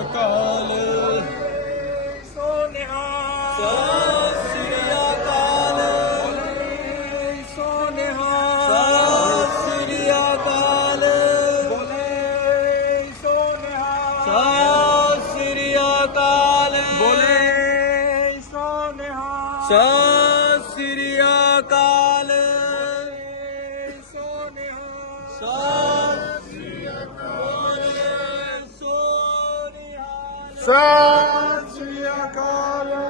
ਅਕਾਲ। ਸੋਨਿਹਾ ਸਤਿ ਸ੍ਰੀ ਅਕਾਲ। ਸੋਨਿਹਾ ਸਤਿ ਸ੍ਰੀ ਅਕਾਲ। ਬੋਲੇ ਸੋਨਿਹਾ ਸਤਿ ਸ੍ਰੀ ਅਕਾਲ। ਬੋਲੇ ਸੋਨਿਹਾ ਸਤਿ ਸ੍ਰੀ ਅਕਾਲ। ਸੋਨਿਹਾ ਸਤਿ Sanjiya Kala.